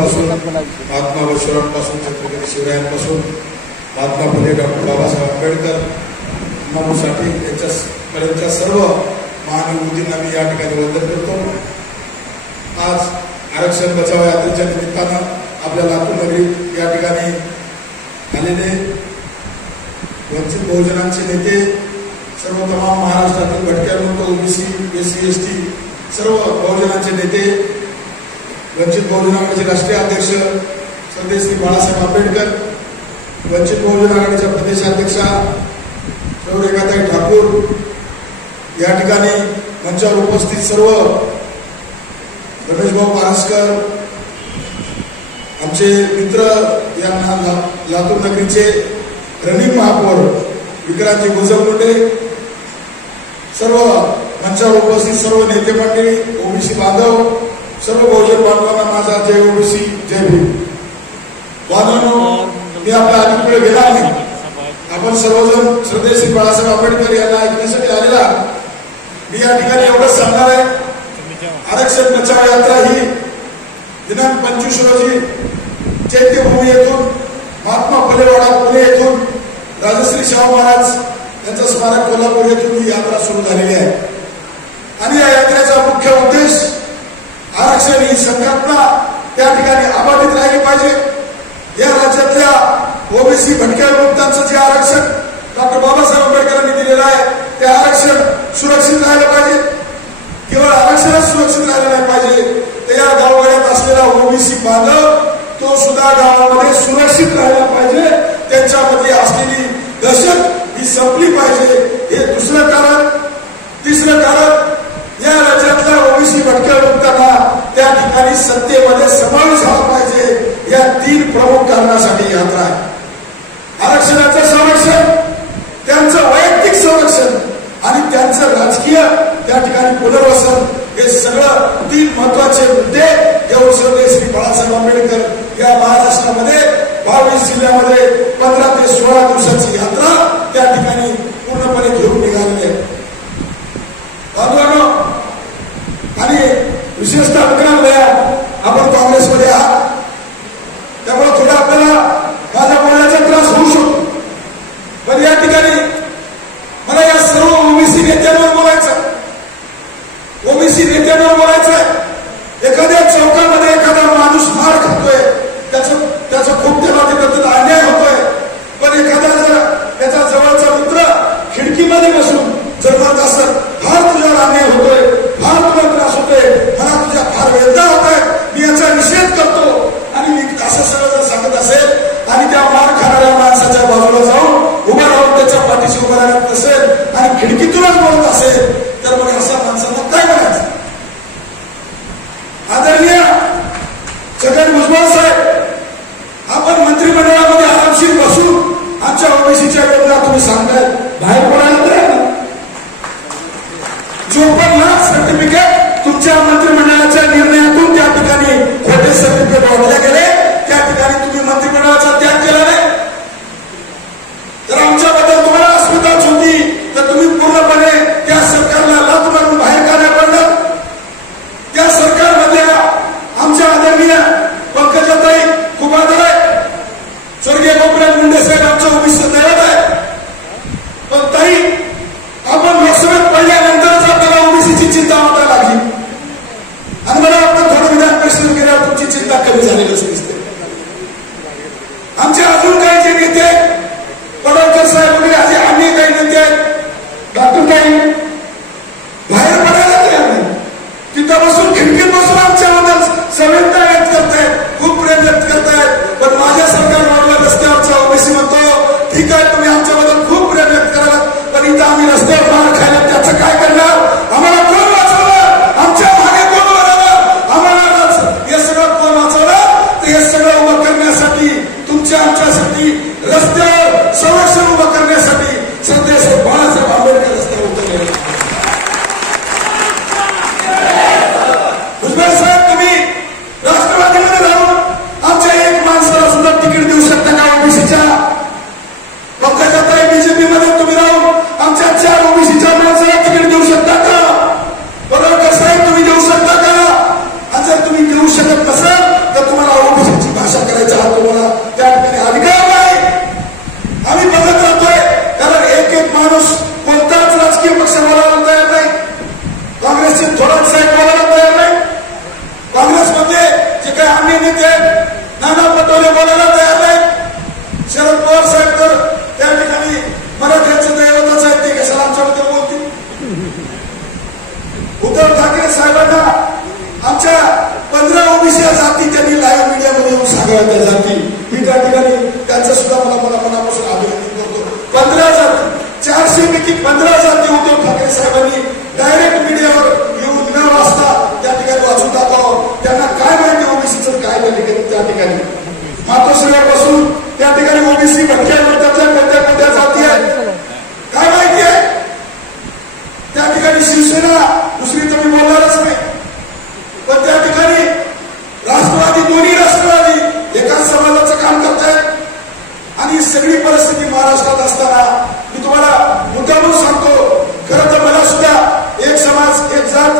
फुलांपासून महात्मा बसवरांपासून छत्रपती शिवरायांपासून महात्मा फुले डॉक्टर बाबासाहेब आंबेडकर नामूसाठी यांच्यापर्यंतच्या सर्व महानुभूतींना मी या ठिकाणी वंदन करतो। आज आरक्षण बचाव यात्रेच्या निमित्तानं आपल्या लातूर नगरीत या ठिकाणी आलेले वंचित बहुजनांचे नेते, सर्व तमाम महाराष्ट्रातील भटक्यांमुक्त ओबीसी एससी एसटी सर्व बहुजनांचे नेते, वंचित बहुजन आघाडीचे राष्ट्रीय अध्यक्ष श्रद्धेय श्री बाळासाहेब आंबेडकर, वंचित बहुजन आघाडीच्या प्रदेशाध्यक्षा रेखाताई ठाकूर, या ठिकाणी मंचावर उपस्थित सर्व रमेश भाऊ पारसकर, आमचे मित्र, यांना लातूर नगरीचे रनिंग महापौर विक्रांतजी गोजममुंडे, सर्व मंचावर उपस्थित सर्व नेते मंडळी, ओबीसी बांधव, सर्व बहुजन बांधवांना माझा जय ओबीसी जय भीम। बांधवांनो, मी आपल्या अधिक वेळ घेणार नाही। आपण सर्वजण श्रद्धेय श्री बाळासाहेब आंबेडकर यांना ऐकण्यासाठी आलेला। मी या ठिकाणी एवढंच सांगणार आहे, आरक्षण बचाव यात्रा ही दिनांक 25 रोजी चैत्यभूमी येथून महात्मा फुलेवाडा पुणे येथून राजश्री शाहू महाराज यांचं स्मारक कोल्हापूर येथून ही यात्रा सुरू झालेली आहे। आणि या यात्रेचा मुख्य उद्देश आरक्षण ही संकल्पना त्या ठिकाणी अबाधित राहिली पाहिजे। या राज्यातल्या ओबीसी भटक्या विमुक्तांचं जे आरक्षण डॉक्टर बाबासाहेब आंबेडकरांनी दिलेलं आहे ते आरक्षण सुरक्षित राहिलं पाहिजे। केवळ आरक्षणच सुरक्षित राहिलं नाही पाहिजे, तर या गावगाड्यात असलेला ओबीसी बांधव तो सुद्धा गावामध्ये सुरक्षित राहिला पाहिजे। त्यांच्यामध्ये असलेली दहशत ही संपली पाहिजे, हे दुसरं कारण। तिसरं कारण, या राज्यातल्या ओबीसी भटक्या विमुक्तांना त्या ठिकाणी सत्तेमध्ये समावेश झाला पाहिजे। या 3 प्रमुख कारणासाठी यात्रा आहे। आरक्षणाचं संरक्षण, त्यांचं वैयक्तिक संरक्षण आणि त्यांचं राजकीय त्या ठिकाणी पुनर्वसन, हे सगळं 3 महत्वाचे मुद्दे घेऊन श्री बाळासाहेब आंबेडकर या महाराष्ट्रामध्ये 22 जिल्ह्यामध्ये 15 ते 16 दिवसाची यात्रा त्या ठिकाणी पूर्णपणे घेऊन निघालेली आहे। बांधवांनो, आणि विशेषतः विक्रांत भैया, आपण काँग्रेसमध्ये आहात, त्यामुळे थोडा आपल्याला माझ्या बोलण्याचा त्रास होऊ शकतो, पण या ठिकाणी मला या सर्व ओबीसी नेत्यांवर बोलायचं, ओबीसी नेत्यांवर बोलायचंय। एखाद्या चौकामध्ये एखादा माणूस मार खातोय, त्याचं खूप तेव्हा अन्याय होतोय, पण एखादा जर त्याचा जवळचा मित्र खिडकीमध्ये बसून जर म्हणत असेल, फार तुझ्यावर अन्याय होतोय, फार तुला त्रास होतोय, मला तुझ्या फार वेदना होत आहे, मी याचा निषेध करतो, आणि मी असं सगळं जर सांगत असेल आणि त्या मार खाणाऱ्या माणसाच्या बाजूला जाऊन उभा राहून त्याच्या पाठीशी उभा राहत असेल आणि खिडकीतूनच बोलत असेल, तर मग अशा माणसांना काय म्हणायचं? आदरणीय छगन भुजबळ साहेब, आपण मंत्रिमंडळामध्ये आरामशीर बसून आमच्या ओबीसीच्या योजना तुम्ही सांगताय, बाहेर पडायला तयार नाही। 54 लाख सर्टिफिकेट तुमच्या मंत्रिमंडळाच्या निर्णयातून त्या ठिकाणी खोटे सर्टिफिकेट वाटले गेले, त्या ठिकाणी तुम्ही मंत्रिमंडळाचा त्याग केला नाही। तर आमच्याबद्दल तुम्हाला अस्मिताच होती, तर तुम्ही पूर्णपणे त्या सरकारला लाथ मारून बाहेर का नाही पडलं? त्या सरकारमधल्या आमच्या आदरणीय पंकजाताई खूप आदर आहे, स्वर्गीय गोपीनाथ मुंडे साहेब आमच्या ओबीसी दैवत आहे, पण ताई आपण लोकसभेत पहिल्यानंतरच आपल्याला ओबीसीची चिंता वाटायला लागली, आणि मला वाटतं थोडं विधान परिषदेत गेल्यावर तुमची चिंता कमी झालेली दिसते। आमचे अजून काही जे नेते आहेत, पडळकर साहेब वगैरे असे अन्य काही नेते आहेत, डॉक्टर काही बाहेर पडायला तयार नाही, तिथं बसून खिडकीत बसून आमच्याबद्दल संवेदना व्यक्त करतायत, खूप प्रेम व्यक्त करतायत, पण माझ्या सरकारवर रस्त्यावरचा ओबीसी म्हणतो, ठीक आहे तुम्ही आमच्याबद्दल खूप प्रेम व्यक्त कराल, पण इथं आम्ही रस्त्यावर मार खायला त्याचं काय करणार? आम्हाला कोण वाचवलं? आमच्या मागे कोण उभं राहिलं? आम्हाला हे सगळं कोण वाचवलं? तर हे सगळं उभं करण्यासाठी, तुमच्या आमच्यासाठी रस्त्यावर संरक्षण उभं करण्यासाठी श्रद्धेय बाळासाहेब आंबेडकर रस्त्यावर उतरले। नेते नाना पटोले बोलायला तयार नाही. शरद पवार साहेब तर त्या ठिकाणी मराठ्यांचं दैवतच आहे, ते कशाला आमच्याबद्दल बोलतील. उद्धव ठाकरे साहेबांना आमच्या 15 ओबीसी जाती त्यांनी लाईव्ह मीडियामध्ये येऊन सांगाव्या. त्या जाती मी त्या ठिकाणी त्यांचं सुद्धा मला मनापासून अभिनंदन करतो. 15 जाती 400 पैकी 15 जाती उद्धव ठाकरे साहेबांनी डायरेक्ट मीडियावर येऊन न वाचता त्या ठिकाणी वाचून दाखवावं. त्यांना काय माहिती ओबीसीचं काय त्या ठिकाणी मातोश्रीपासून त्या ठिकाणी ओबीसी भटक्या कोणत्या कोणत्या जाती आहेत काय माहिती आहे. त्या ठिकाणी शिवसेना दुसरी तर मी बोलणारच नाही, पण त्या ठिकाणी राष्ट्रवादी दोन्ही राष्ट्रवादी एकाच समाजाचं काम करतायत आणि सगळी परिस्थिती महाराष्ट्रात असताना मी तुम्हाला मुद्दामून सांगतो. खरं तर मला सुद्धा एक समाज एक जात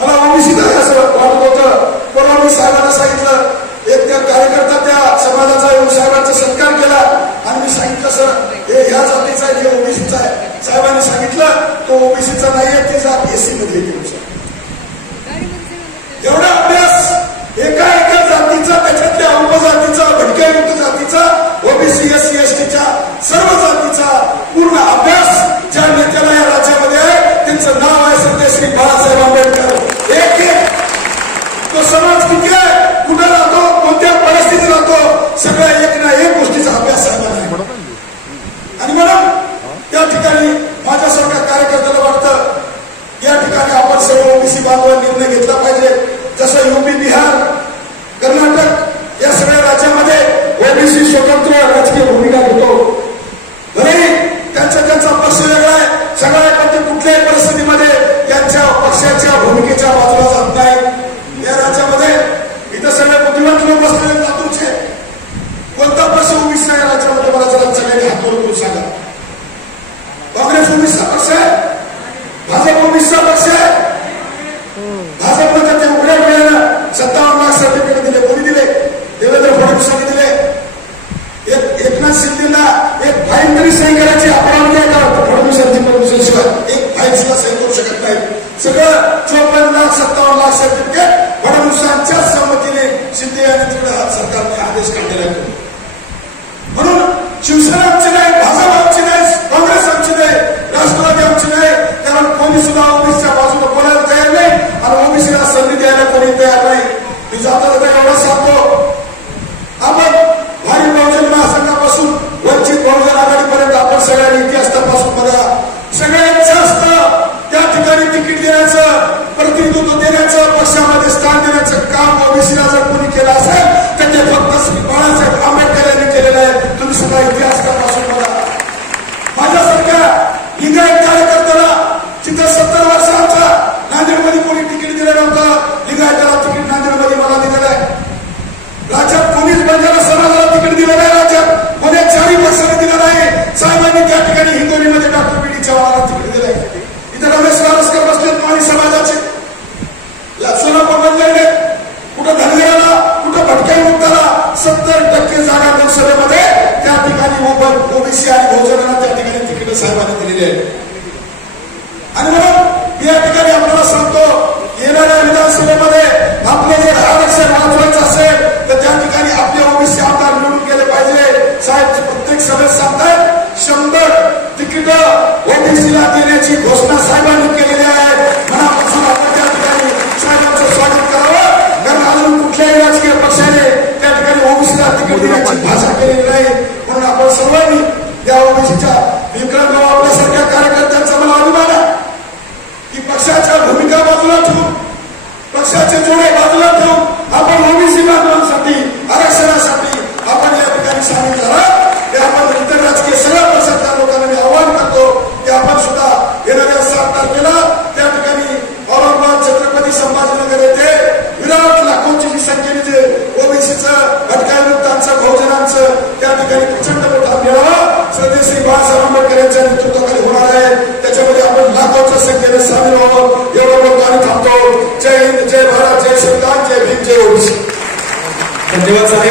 मला ओबीसी असं वाटत होतं. परवा मी साहेबांना सांगितलं, एक त्या कार्यकर्ता त्या समाजाचा साहेबांचा सत्कार केला आणि मी सांगितलं सर हे ह्या जातीचा आहे, हे ओबीसीचा आहे. साहेबांनी सांगितलं तो ओबीसीचा नाहीये, ती जात एससी मधली केली. एवढा अभ्यास एका जातीचा त्याच्यातल्या उपजातीचा भटक्यायुक्त जातीचा ओबीसी एससी एसटीच्या सर्व जातीचा पूर्ण अभ्यास ज्या नेत्याला या राज्यामध्ये आहे त्यांचं नाव आहे सध्या श्री बाळासाहेब आंबेडकर. एक तो समाज किती आहे, कुठं राहतो, कोणत्या परिस्थितीत राहतो, सगळ्या एक ना एक गोष्टीचा अभ्यास साहेबांना आहे. आणि म्हणून त्या ठिकाणी माझ्यासारख्या कार्यकर्त्याला वाटतं या ठिकाणी आपण सर्व ओबीसी बांधवांनी निर्णय घेतला पाहिजे. जसं युपी बिहार कर्नाटक या सगळ्या राज्यामध्ये ओबीसी स्वतंत्र राजकीय भूमिका घेतो. भलेही त्यांचा पक्ष वेगळा आहे, सगळ्या कुठल्याही परिस्थितीमध्ये त्यांच्या पक्षाच्या भूमिकेच्या बाजूला जात नाही. या राज्यामध्ये इथं सगळे बुद्धिमान लोक असलेले लातूरचे कोणता पक्ष ओबीसी या राज्यामध्ये मला जरा सगळ्यांनी हात करून सांगा. काँग्रेस ओबीसीचा पक्ष आहे, भाजप ओबीसीचा पक्ष आहे. भाजपनं ते उघड्या डोळ्यानं 57 लाख सर्टिफिकेट दिले. कोणी दिले? देवेंद्र फडणवीसांनी दिले. एकनाथ शिंदेला एक फाईन तरी सही करायची आपण फडणवीसांची परमिशन शिवाय एक फाईन सुद्धा सही करू शकत नाही. सगळं 54 लाख 57 लाख सर्टिफिकेट फडणवीसांच्या संमतीने शिंदे यांनी तिकडे सरकारने आदेश काढलेला आहे. म्हणून शिवसेना आमची नाही, भाजप आमची नाही, काँग्रेस आमची नाही, राष्ट्रवादी आमची नाही. कारण कोणी सुद्धा ओबीसीच्या बाजूला बोलायला तयार नाही आणि ओबीसीला संधी द्यायला कोणी तयार नाही. मी जाता एवढं सांगतो, आपण भारी बहुजन महासंघापासून वंचित बहुजन आघाडीपर्यंत आपण सगळ्यांनी इतिहास तपासून बघा. सगळ्यात जास्त त्या ठिकाणी तिकीट देण्याचं, प्रतिनिधित्व देण्याचं, पक्षामध्ये स्थान देण्याचं काम ओबीसीला जर कोणी केलं असेल तर ते फक्त श्री बाळासाहेब आंबेडकर यांनी केलेलं आहे. तुम्ही सगळा इतिहास तपासून बघा. माझ्यासारख्या लिंगायत कार्यकर्त्याला जिथं 70 वर्षांचा नांदेडमध्ये कोणी तिकीट दिलं नव्हतं, लिंगायताला तिकीट नांदेडमध्ये मला दिलेलं आहे. राज्यात कोणीच बंजारा समाजाला तिकीट दिलं नाही, राज्यात कोणी 4 पक्षाने दिलं नाही. साहेबांनी त्या ठिकाणी हिंगोलीमध्ये डॉक्टर बी.डी. चव्हाणाला तिकीट दिलंय. इथं रमेश लारसकर बसलेत माळी समाजाचे, सोलापूरमध्ये कुठं धनगराला, कुठं भटक्यायुक्ताला 70% जागा लोकसभेमध्ये त्या ठिकाणी ओबीसी आणि बहुजनांना त्या ठिकाणी तिकीट साहेबांनी दिलेली आहे. आणि म्हणून या ठिकाणी आपल्याला सांगतो, येणाऱ्या विधानसभेमध्ये आपलं जर आरक्षण वाचवायचं असेल तर त्या ठिकाणी आपले ओबीसी आमदार निवडून गेले पाहिजे. साहेब प्रत्येक सभेत सांगतायत 100 तिकीटं ओबीसीला देण्याची घोषणा साहेबांनी केलेली आहे. मनापासून आपण त्या ठिकाणी साहेबांचं स्वागत करावं. कारण अजून कुठल्याही राजकीय पक्षाने त्या ठिकाणी ओबीसीला तिकीट देण्याची भाषा केलेली नाही. म्हणून आपण सर्वांनी या ओबीसीच्या विक्रमराव आपल्यासारख्या कार्यकर्त्यांचा मला अभिमान आहे की पक्षाच्या भूमिका बाजूला ठेवून, पक्षाचे जोडे बाजूला ठेवून आपण ओबीसी बांधवांसाठी, आरक्षणासाठी आपण या ठिकाणी सामील झाला. हे आपण इतर राजकीय सगळ्या पक्षातल्या लोकांना मी आवाहन करतो की आपण सुद्धा येणाऱ्या 7 तारखेला त्या ठिकाणी औरंगाबाद छत्रपती संभाजीनगर येथे विराट लाखोंची संख्येने जे ओबीसीचं, भटक्यायुक्तांचं, बहुजनांचं त्या ठिकाणी प्रचंड मोठा मेळावा श्री बाळासाहेब आंबेडकर यांच्या नेतृत्वाखाली होणार आहे. त्याच्यामध्ये आपण लाखोच्या संख्येने सामील व्हावं एवढं लोक आणि थांबतो. जय हिंद, जय भारत, जय संविधान, जय भीम, जय ओबीसी. धन्यवाद साहेब.